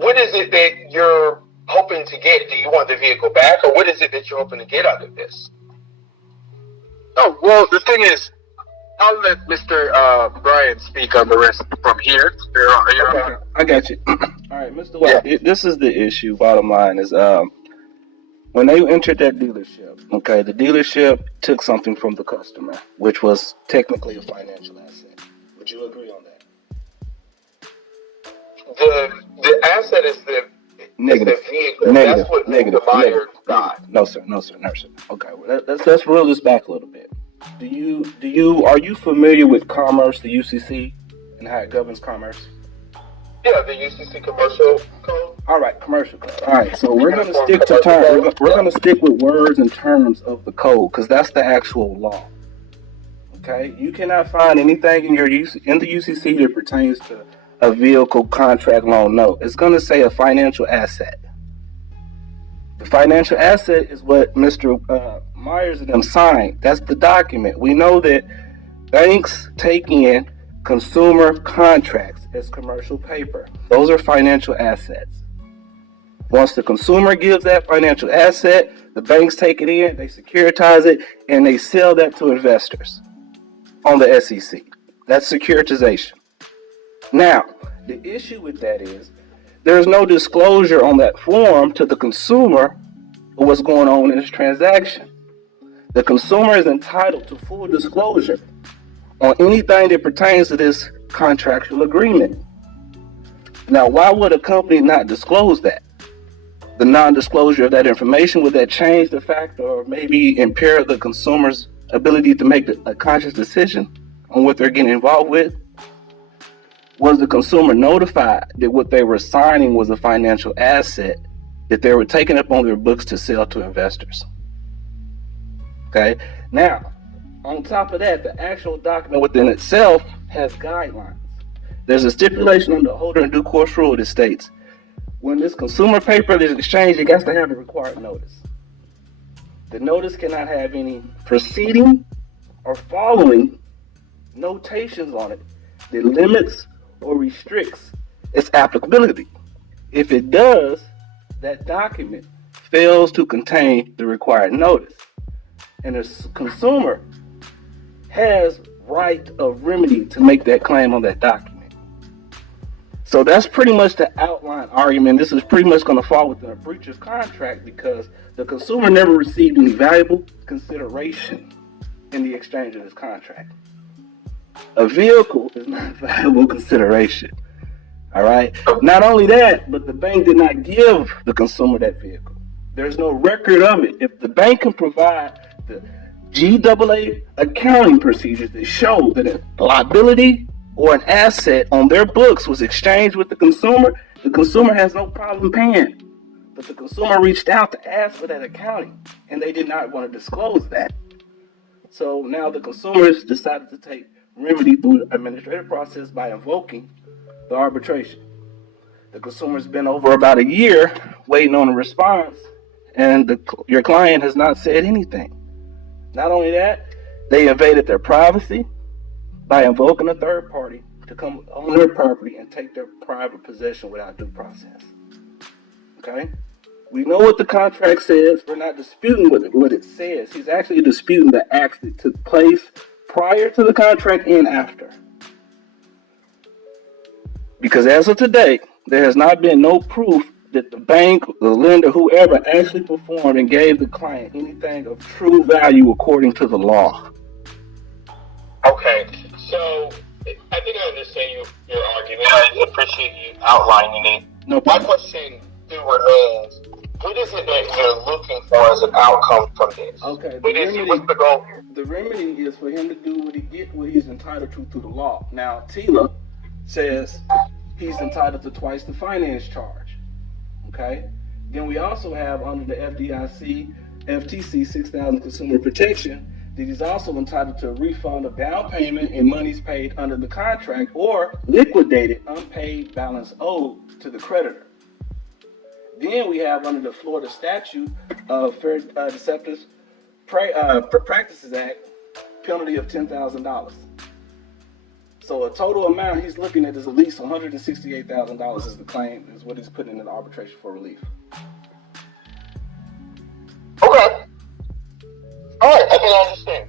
what is it that you're hoping to get? Do you want the vehicle back, or what is it that you're hoping to get out of this? Oh, well, the thing is, I'll let Mr. Brian speak on the rest from here. Okay, I got you. All right, Mr. White, this is the issue. Bottom line is, when they entered that dealership, okay, the dealership took something from the customer, which was technically a financial asset. Would you agree on that? The asset is the vehicle. That's what Mr. Meyer got. No, sir. Okay, well, let's reel this back a little bit. Are you familiar with commerce, the UCC, and how it governs commerce? Yeah, the UCC commercial code. All right, commercial code. All right, so we're going to stick to terms. We're going to stick with words and terms of the code because that's the actual law. Okay, you cannot find anything in the UCC that pertains to a vehicle contract loan note. It's going to say a financial asset. The financial asset is what Mr. Myers and them signed. That's the document. We know that banks take in consumer contracts as commercial paper. Those are financial assets. Once the consumer gives that financial asset, the banks take it in, they securitize it, and they sell that to investors on the SEC. That's securitization. Now, the issue with that is there's no disclosure on that form to the consumer of what's going on in this transaction. The consumer is entitled to full disclosure on anything that pertains to this contractual agreement. Now, why would a company not disclose that? The non-disclosure of that information, would that change the fact or maybe impair the consumer's ability to make a conscious decision on what they're getting involved with? Was the consumer notified that what they were signing was a financial asset that they were taking up on their books to sell to investors? Okay. Now, on top of that, the actual document within itself has guidelines. There's a stipulation on the holder in due course rule that states when this consumer paper is exchanged, it has to have a required notice. The notice cannot have any preceding or following notations on it that limits or restricts its applicability. If it does, that document fails to contain the required notice. And the consumer has right of remedy to make that claim on that document. So that's pretty much the outline argument. This is pretty much going to fall within a breach of contract because the consumer never received any valuable consideration in the exchange of this contract. A vehicle is not valuable consideration. All right. Not only that, but the bank did not give the consumer that vehicle. There's no record of it. If the bank can provide the GAA accounting procedures that show that a liability or an asset on their books was exchanged with the consumer has no problem paying. But the consumer reached out to ask for that accounting, and they did not want to disclose that. So now the consumers decided to take remedy through the administrative process by invoking the arbitration. The consumer's been over about a year waiting on a response, and your client has not said anything. Not only that, they invaded their privacy by invoking a third party to come on their property and take their private possession without due process. Okay? We know what the contract says. We're not disputing what it says. He's actually disputing the acts that took place prior to the contract and after. Because as of today, there has not been no proof that the bank, the lender, whoever actually performed and gave the client anything of true value according to the law. Okay, so I think I understand your argument. I appreciate you outlining it. No problem. My question still remains: what is it that you're looking for as an outcome from this? Okay, What's the goal? The remedy is for him to do what he's entitled to through the law. Now, TILA says he's entitled to twice the finance charge. Okay? Then we also have under the FTC 6000 Consumer Protection that he's also entitled to a refund of down payment and monies paid under the contract or liquidated unpaid balance owed to the creditor. Then we have under the Florida statute of Fair Deceptive Practices Act, penalty of $10,000. So a total amount he's looking at is at least $168,000 is the claim, is what he's putting in the arbitration for relief. Okay. All right, I think I understand.